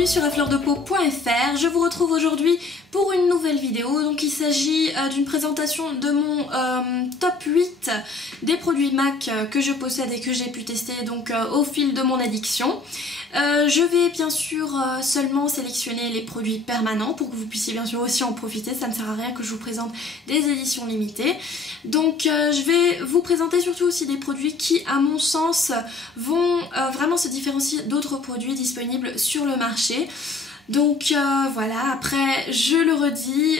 bienvenue sur afleurdepeau.fr. Je vous retrouve aujourd'hui pour une nouvelle vidéo. Donc il s'agit d'une présentation de mon top 8 des produits MAC que je possède et que j'ai pu tester donc au fil de mon addiction. Je vais bien sûr seulement sélectionner les produits permanents pour que vous puissiez bien sûr aussi en profiter. Ça ne sert à rien que je vous présente des éditions limitées. Donc je vais vous présenter surtout aussi des produits qui à mon sens vont vraiment se différencier d'autres produits disponibles sur le marché. Donc voilà, après je le redis,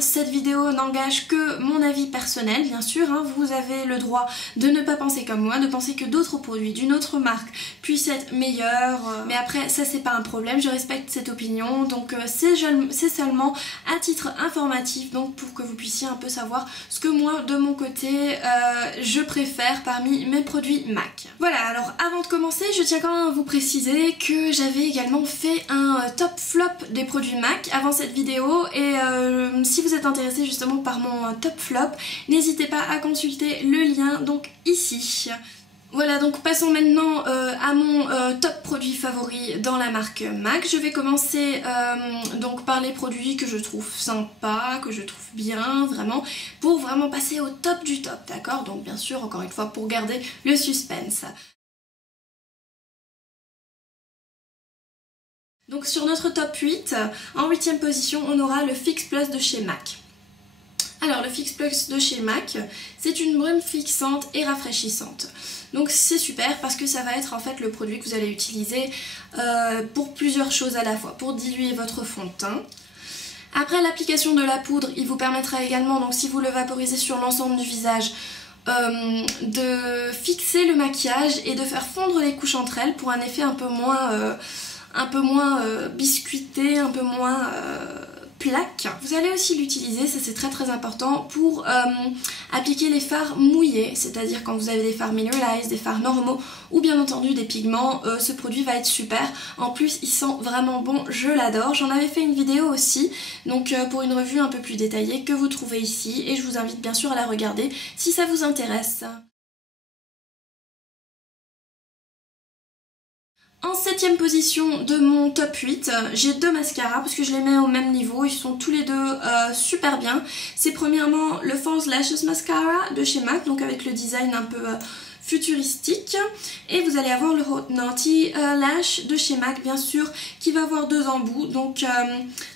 cette vidéo n'engage que mon avis personnel bien sûr, hein. Vous avez le droit de ne pas penser comme moi, de penser que d'autres produits d'une autre marque puissent être meilleurs, mais après ça c'est pas un problème, je respecte cette opinion, donc c'est seulement à titre informatif, donc pour que vous puissiez un peu savoir ce que moi de mon côté je préfère parmi mes produits MAC. Voilà, alors avant de commencer je tiens quand même à vous préciser que j'avais également fait un top flop des produits MAC avant cette vidéo et si vous êtes intéressé justement par mon top flop, n'hésitez pas à consulter le lien donc ici. Voilà, donc passons maintenant à mon top produit favori dans la marque MAC. Je vais commencer donc par les produits que je trouve sympas, que je trouve bien vraiment, pour vraiment passer au top du top, d'accord? Donc bien sûr, encore une fois, pour garder le suspense. Donc sur notre top 8, en 8ème position, on aura le Fix Plus de chez MAC. Alors le Fix Plus de chez MAC, c'est une brume fixante et rafraîchissante. Donc c'est super parce que ça va être en fait le produit que vous allez utiliser pour plusieurs choses à la fois. Pour diluer votre fond de teint. Après l'application de la poudre, il vous permettra également, donc si vous le vaporisez sur l'ensemble du visage, de fixer le maquillage et de faire fondre les couches entre elles pour un effet un peu moins biscuité, un peu moins plaque. Vous allez aussi l'utiliser, ça c'est très important, pour appliquer les fards mouillés, c'est-à-dire quand vous avez des fards mineralized, des fards normaux ou bien entendu des pigments, ce produit va être super. En plus il sent vraiment bon, je l'adore. J'en avais fait une vidéo aussi, donc pour une revue un peu plus détaillée que vous trouvez ici et je vous invite bien sûr à la regarder si ça vous intéresse. En 7ème position de mon top 8, j'ai deux mascaras parce que je les mets au même niveau, ils sont tous les deux super bien. C'est premièrement le False Lashes Mascara de chez MAC, donc avec le design un peu futuristique. Et vous allez avoir le Hot Naughty Lash de chez MAC bien sûr, qui va avoir deux embouts. Donc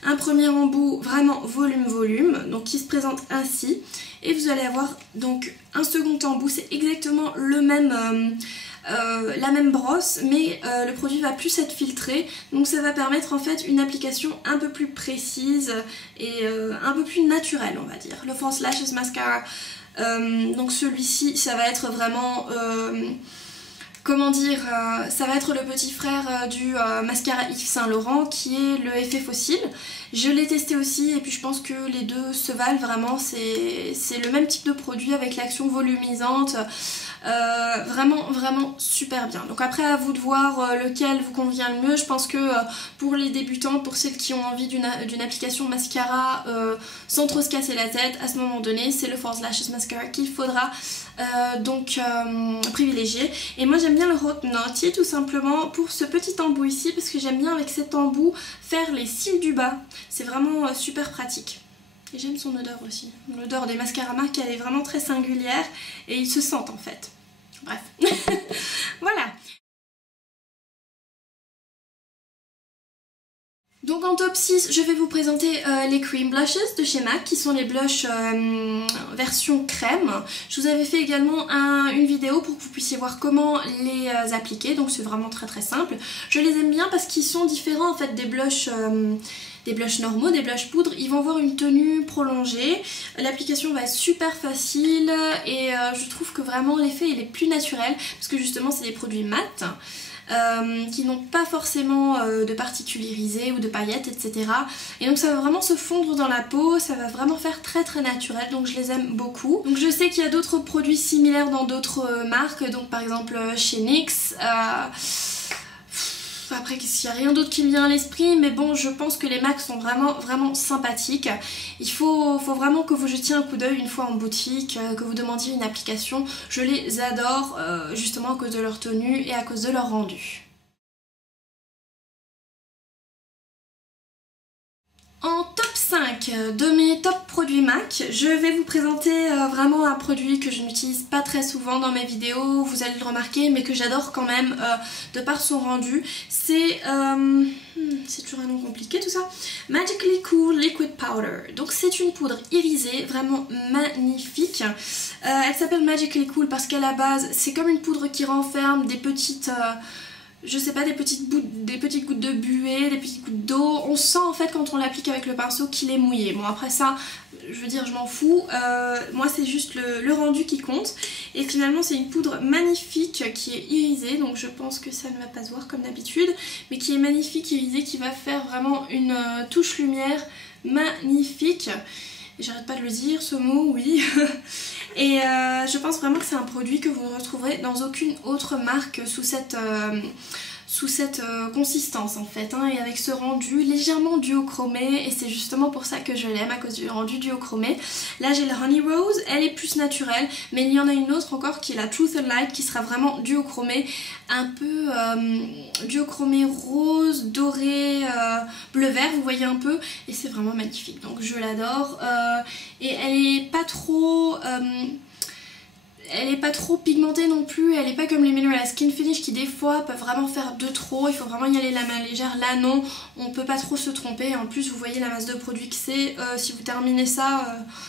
un premier embout vraiment volume, donc qui se présente ainsi. Et vous allez avoir donc un second embout, c'est exactement le même... la même brosse mais le produit va plus être filtré, donc ça va permettre en fait une application un peu plus précise et un peu plus naturelle on va dire. Le False Lashes Mascara, donc celui-ci ça va être vraiment comment dire, ça va être le petit frère du mascara Yves Saint Laurent qui est le effet fossile. Je l'ai testé aussi et puis je pense que les deux se valent vraiment, c'est le même type de produit avec l'action volumisante. Vraiment super bien. Donc après à vous de voir lequel vous convient le mieux. Je pense que pour les débutants, pour celles qui ont envie d'une application mascara sans trop se casser la tête, à ce moment donné c'est le False Lashes Mascara qu'il faudra donc privilégier. Et moi j'aime bien le Hot Naughty tout simplement pour ce petit embout ici parce que j'aime bien avec cet embout faire les cils du bas. C'est vraiment super pratique. Et j'aime son odeur aussi. L'odeur des mascaras MAC elle est vraiment très singulière et ils se sentent en fait. Bref. Voilà. Donc en top 6, je vais vous présenter les Cream Blushes de chez MAC qui sont les blushs version crème. Je vous avais fait également une vidéo pour que vous puissiez voir comment les appliquer, donc c'est vraiment très simple. Je les aime bien parce qu'ils sont différents en fait des blushs normaux, des blushs poudre. Ils vont avoir une tenue prolongée, l'application va être super facile et je trouve que vraiment l'effet il est plus naturel parce que justement c'est des produits mat. Qui n'ont pas forcément de particules irisées ou de paillettes etc. Et donc ça va vraiment se fondre dans la peau, ça va vraiment faire très naturel, donc je les aime beaucoup. Donc je sais qu'il y a d'autres produits similaires dans d'autres marques, donc par exemple chez NYX, après qu'il n'y a rien d'autre qui me vient à l'esprit, mais bon je pense que les MAC sont vraiment sympathiques. Il faut vraiment que vous jetiez un coup d'œil une fois en boutique, que vous demandiez une application. Je les adore justement à cause de leur tenue et à cause de leur rendu. MAC, de mes top produits MAC, je vais vous présenter vraiment un produit que je n'utilise pas très souvent dans mes vidéos, vous allez le remarquer, mais que j'adore quand même de par son rendu. C'est toujours un nom compliqué tout ça. Magically Cool Liquid Powder. Donc c'est une poudre irisée, vraiment magnifique. Elle s'appelle Magically Cool parce qu'à la base c'est comme une poudre qui renferme des petites... je sais pas, des petites gouttes de buée, des petites gouttes d'eau. On sent en fait quand on l'applique avec le pinceau qu'il est mouillé. Bon après ça, je veux dire je m'en fous. Moi c'est juste le rendu qui compte. Et finalement c'est une poudre magnifique qui est irisée. Donc je pense que ça ne va pas se voir comme d'habitude. Mais qui est magnifique, irisée, qui va faire vraiment une touche lumière magnifique. J'arrête pas de le dire, ce mot, oui. Et je pense vraiment que c'est un produit que vous ne retrouverez dans aucune autre marque sous cette consistance en fait, hein, et avec ce rendu légèrement duochromé, et c'est justement pour ça que je l'aime, à cause du rendu duochromé. Là j'ai le Honey Rose, elle est plus naturelle, mais il y en a une autre encore qui est la Truth and Light qui sera vraiment duochromée, un peu duochromé rose, doré, bleu vert, vous voyez un peu, et c'est vraiment magnifique, donc je l'adore. Et elle est pas trop... elle est pas trop pigmentée non plus, elle est pas comme les Mineral Skin Finish qui des fois peuvent vraiment faire de trop, il faut vraiment y aller la main légère. Là non, on peut pas trop se tromper. En plus vous voyez la masse de produit que c'est, si vous terminez ça,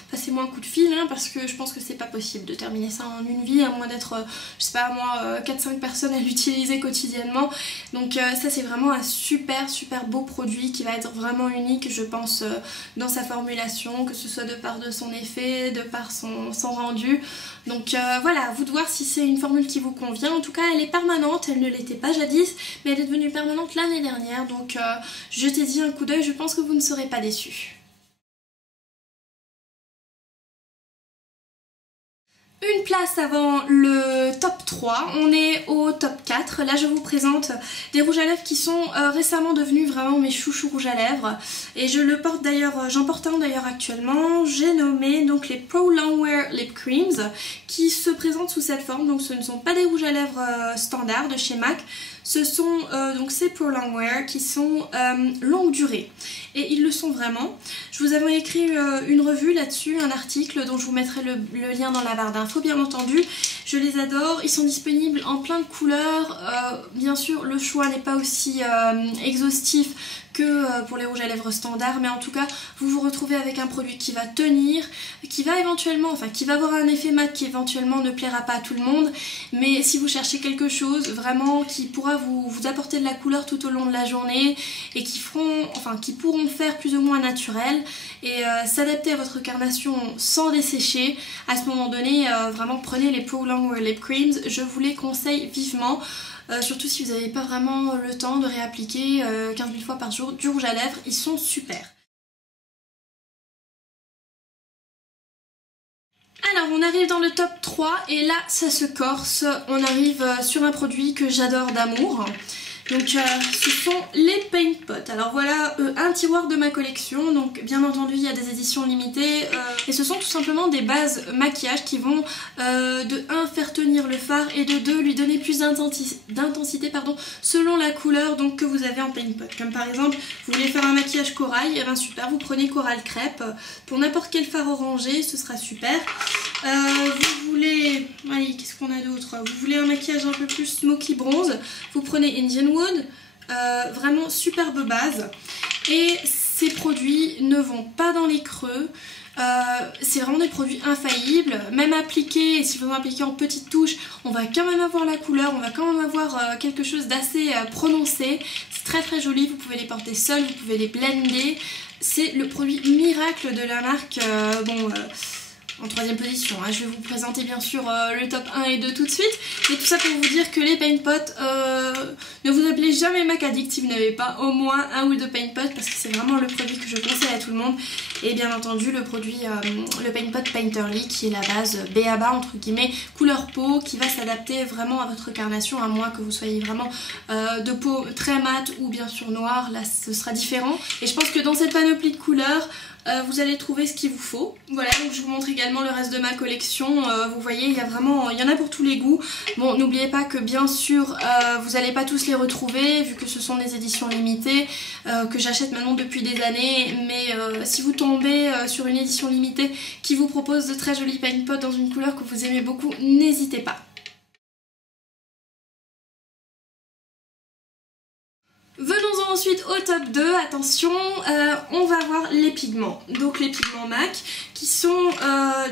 passez-moi un coup de fil, hein, parce que je pense que c'est pas possible de terminer ça en une vie, à moins d'être, je sais pas moi, 4-5 personnes à l'utiliser quotidiennement. Donc ça c'est vraiment un super beau produit qui va être vraiment unique je pense dans sa formulation, que ce soit de par de son effet, de par son rendu. Donc voilà, à vous de voir si c'est une formule qui vous convient. En tout cas elle est permanente, elle ne l'était pas jadis, mais elle est devenue permanente l'année dernière, donc jetez-y un coup d'œil, je pense que vous ne serez pas déçus. Une place avant le top 3, on est au top 4. Là je vous présente des rouges à lèvres qui sont récemment devenus vraiment mes chouchous rouges à lèvres. Et je le porte d'ailleurs, j'en porte un d'ailleurs actuellement. J'ai nommé donc les Pro Longwear Lip Creams qui se présentent sous cette forme. Donc ce ne sont pas des rouges à lèvres standards de chez MAC. Ce sont donc ces Pro Longwear qui sont longue durée. Et ils le sont vraiment. Je vous avais écrit une revue là-dessus, un article dont je vous mettrai le lien dans la barre d'infos bien entendu. Je les adore, ils sont disponibles en plein de couleurs. Bien sûr le choix n'est pas aussi exhaustif que pour les rouges à lèvres standards, mais en tout cas vous vous retrouvez avec un produit qui va tenir, qui va éventuellement, enfin qui va avoir un effet mat qui éventuellement ne plaira pas à tout le monde, mais si vous cherchez quelque chose vraiment qui pourra vous apporter de la couleur tout au long de la journée et qui pourront faire plus ou moins naturel et s'adapter à votre carnation sans dessécher, à ce moment donné vraiment prenez les Pro Longwear Lip Creams, je vous les conseille vivement. Surtout si vous n'avez pas vraiment le temps de réappliquer 15 000 fois par jour du rouge à lèvres, ils sont super. Alors on arrive dans le top 3 et là ça se corse, on arrive sur un produit que j'adore d'amour. Donc ce sont les Paint Pot. Alors voilà un tiroir de ma collection, donc bien entendu il y a des éditions limitées et ce sont tout simplement des bases maquillage qui vont de 1 faire tenir le fard et de 2 lui donner plus d'intensité selon la couleur donc, que vous avez en Paint Pot. Comme par exemple vous voulez faire un maquillage corail, et bien super, vous prenez corail crêpe. Pour n'importe quel fard orangé ce sera super. Vous voulez, allez, qu'est-ce qu'on a d'autre? Vous voulez un maquillage un peu plus smoky bronze, vous prenez Indian Wood, vraiment superbe base. Et ces produits ne vont pas dans les creux, c'est vraiment des produits infaillibles, même appliqués, si vous en appliquez en petites touches, on va quand même avoir la couleur, on va quand même avoir quelque chose d'assez prononcé. C'est très joli, vous pouvez les porter seuls, vous pouvez les blender. C'est le produit miracle de la marque, en troisième position. Hein. Je vais vous présenter bien sûr le top 1 et 2 tout de suite. Mais tout ça pour vous dire que les Paint Pot, ne vous appelez jamais MAC Addict si vous n'avez pas au moins un ou deux Paint Pot, parce que c'est vraiment le produit que je conseille à tout le monde. Et bien entendu le produit, le Paint Pot Painterly qui est la base B.A.B.A. entre guillemets, couleur peau, qui va s'adapter vraiment à votre carnation, à moins que vous soyez vraiment de peau très mate ou bien sûr noire, là ce sera différent. Et je pense que dans cette panoplie de couleurs, vous allez trouver ce qu'il vous faut. Voilà, donc je vous montre également le reste de ma collection. Vous voyez, il y en a pour tous les goûts. Bon, n'oubliez pas que bien sûr, vous n'allez pas tous les retrouver vu que ce sont des éditions limitées que j'achète maintenant depuis des années. Mais si vous tombez sur une édition limitée qui vous propose de très jolis paint pots dans une couleur que vous aimez beaucoup, n'hésitez pas. Venons-en ensuite au top 2, attention, on va voir les pigments. Donc les pigments MAC qui sont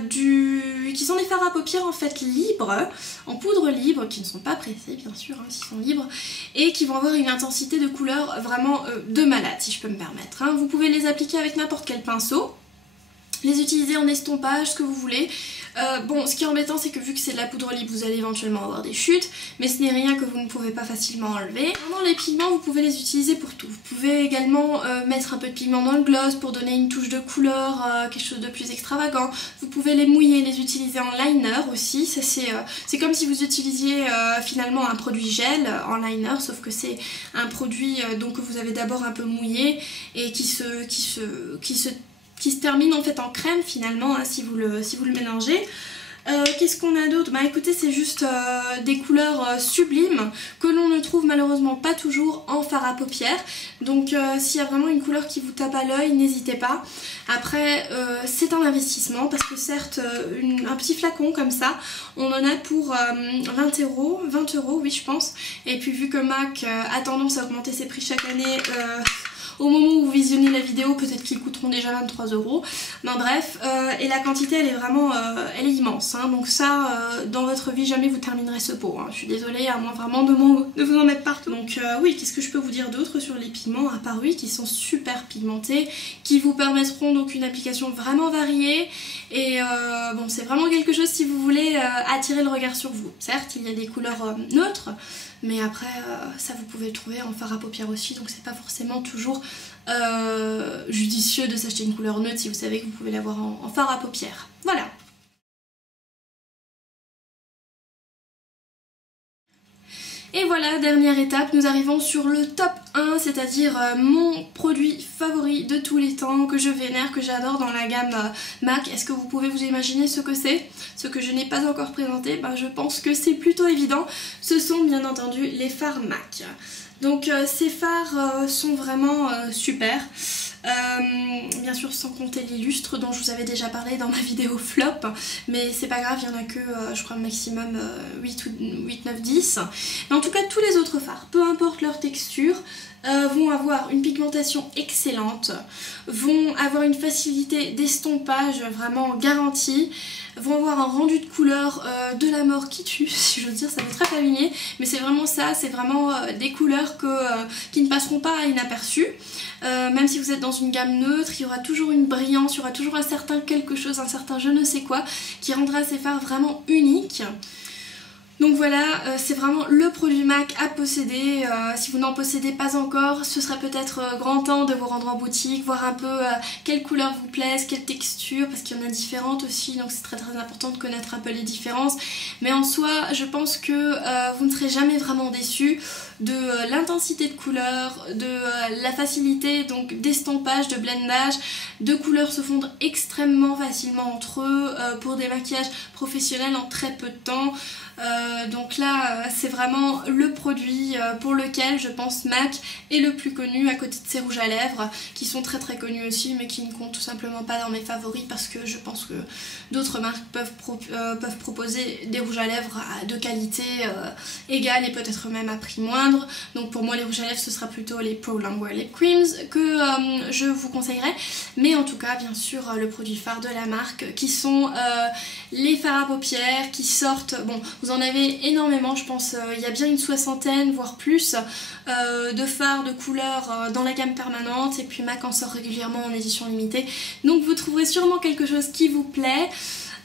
des fards à paupières en fait libres, en poudre libre, qui ne sont pas pressés bien sûr, hein, s'ils sont libres, et qui vont avoir une intensité de couleur vraiment de malade si je peux me permettre. Hein. Vous pouvez les appliquer avec n'importe quel pinceau, les utiliser en estompage, ce que vous voulez. Bon, ce qui est embêtant, c'est que vu que c'est de la poudre libre, vous allez éventuellement avoir des chutes, mais ce n'est rien que vous ne pouvez pas facilement enlever. Vraiment, les pigments, vous pouvez les utiliser pour tout. Vous pouvez également mettre un peu de pigment dans le gloss pour donner une touche de couleur, quelque chose de plus extravagant. Vous pouvez les mouiller, les utiliser en liner aussi. Ça, c'est comme si vous utilisiez finalement un produit gel en liner, sauf que c'est un produit donc, que vous avez d'abord un peu mouillé et qui se termine en fait en crème finalement, hein, si vous le mélangez. Qu'est-ce qu'on a d'autre? Bah écoutez, c'est juste des couleurs sublimes que l'on ne trouve malheureusement pas toujours en fard à paupières. Donc s'il y a vraiment une couleur qui vous tape à l'œil, n'hésitez pas. Après c'est un investissement parce que certes un petit flacon comme ça, on en a pour 20 €, oui je pense. Et puis vu que MAC a tendance à augmenter ses prix chaque année, au moment où vous visionnez la vidéo, peut-être qu'ils coûteront déjà 23 €. Ben bref, et la quantité elle est vraiment elle est immense. Hein, donc ça, dans votre vie, jamais vous terminerez ce pot. Hein. Je suis désolée, à moins vraiment de vous en mettre partout. Donc oui, qu'est-ce que je peux vous dire d'autre sur les pigments, à part oui, qui sont super pigmentés, qui vous permettront donc une application vraiment variée. Et bon, c'est vraiment quelque chose si vous voulez attirer le regard sur vous. Certes, il y a des couleurs neutres, mais après ça vous pouvez le trouver en fard à paupières aussi, donc c'est pas forcément toujours judicieux de s'acheter une couleur neutre si vous savez que vous pouvez l'avoir en fard à paupières. Voilà. Et voilà, dernière étape, nous arrivons sur le top 1, c'est-à-dire mon produit favori de tous les temps, que je vénère, que j'adore dans la gamme MAC. Est-ce que vous pouvez vous imaginer ce que c'est? Ce que je n'ai pas encore présenté, ben, je pense que c'est plutôt évident. Ce sont bien entendu les fards MAC. Donc ces fards sont vraiment super. Bien sûr sans compter l'illustre dont je vous avais déjà parlé dans ma vidéo flop, mais c'est pas grave, il y en a que je crois maximum 8, 9, 10. Mais en tout cas tous les autres fards, peu importe leur texture, vont avoir une pigmentation excellente, vont avoir une facilité d'estompage vraiment garantie, vont avoir un rendu de couleur de la mort qui tue, si je veux dire, ça fait très familier, mais c'est vraiment ça, c'est vraiment des couleurs qui ne passeront pas inaperçues. Même si vous êtes dans une gamme neutre, il y aura toujours une brillance, il y aura toujours un certain quelque chose, un certain je ne sais quoi, qui rendra ces fards vraiment uniques. Donc voilà, c'est vraiment le produit MAC à posséder. Si vous n'en possédez pas encore, ce serait peut-être grand temps de vous rendre en boutique, voir un peu quelles couleurs vous plaisent, quelles textures, parce qu'il y en a différentes aussi, donc c'est très important de connaître un peu les différences. Mais en soi, je pense que vous ne serez jamais vraiment déçus de l'intensité de couleurs, de la facilité donc d'estampage, de blendage, de couleurs se fondre extrêmement facilement entre eux pour des maquillages professionnels en très peu de temps. Donc là c'est vraiment le produit pour lequel je pense MAC est le plus connu, à côté de ses rouges à lèvres qui sont très connus aussi, mais qui ne comptent tout simplement pas dans mes favoris parce que je pense que d'autres marques peuvent proposer des rouges à lèvres de qualité égale et peut-être même à prix moindre. Donc pour moi les rouges à lèvres ce sera plutôt les Pro Longwear Lip Creams que je vous conseillerais, mais en tout cas bien sûr le produit phare de la marque qui sont les fards à paupières qui sortent, bon vous en avez énormément, je pense il y a bien une 60aine voire plus de fards de couleurs dans la gamme permanente, et puis MAC en sort régulièrement en édition limitée, donc vous trouverez sûrement quelque chose qui vous plaît.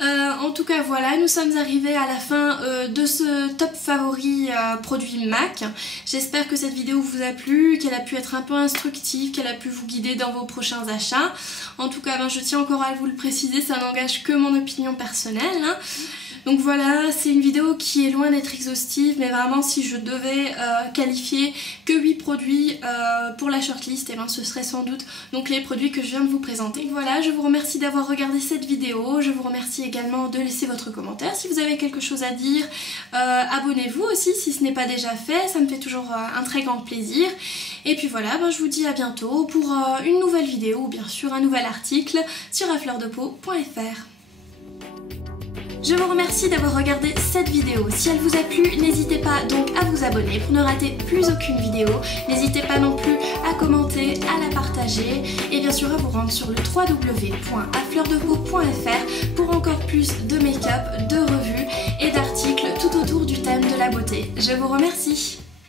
En tout cas voilà, nous sommes arrivés à la fin de ce top favori produit MAC. J'espère que cette vidéo vous a plu, qu'elle a pu être un peu instructive, qu'elle a pu vous guider dans vos prochains achats. En tout cas je tiens encore à vous le préciser, ça n'engage que mon opinion personnelle, hein. Donc voilà, c'est une vidéo qui est loin d'être exhaustive, mais vraiment si je devais qualifier que 8 produits pour la shortlist, et ben ce serait sans doute donc les produits que je viens de vous présenter. Voilà, je vous remercie d'avoir regardé cette vidéo, je vous remercie également de laisser votre commentaire. Si vous avez quelque chose à dire, abonnez-vous aussi si ce n'est pas déjà fait, ça me fait toujours un très grand plaisir. Et puis voilà, ben je vous dis à bientôt pour une nouvelle vidéo ou bien sûr un nouvel article sur afleurdepeau.fr. Je vous remercie d'avoir regardé cette vidéo. Si elle vous a plu, n'hésitez pas donc à vous abonner pour ne rater plus aucune vidéo. N'hésitez pas non plus à commenter, à la partager et bien sûr à vous rendre sur le www.afleurdepeau.fr pour encore plus de make-up, de revues et d'articles tout autour du thème de la beauté. Je vous remercie.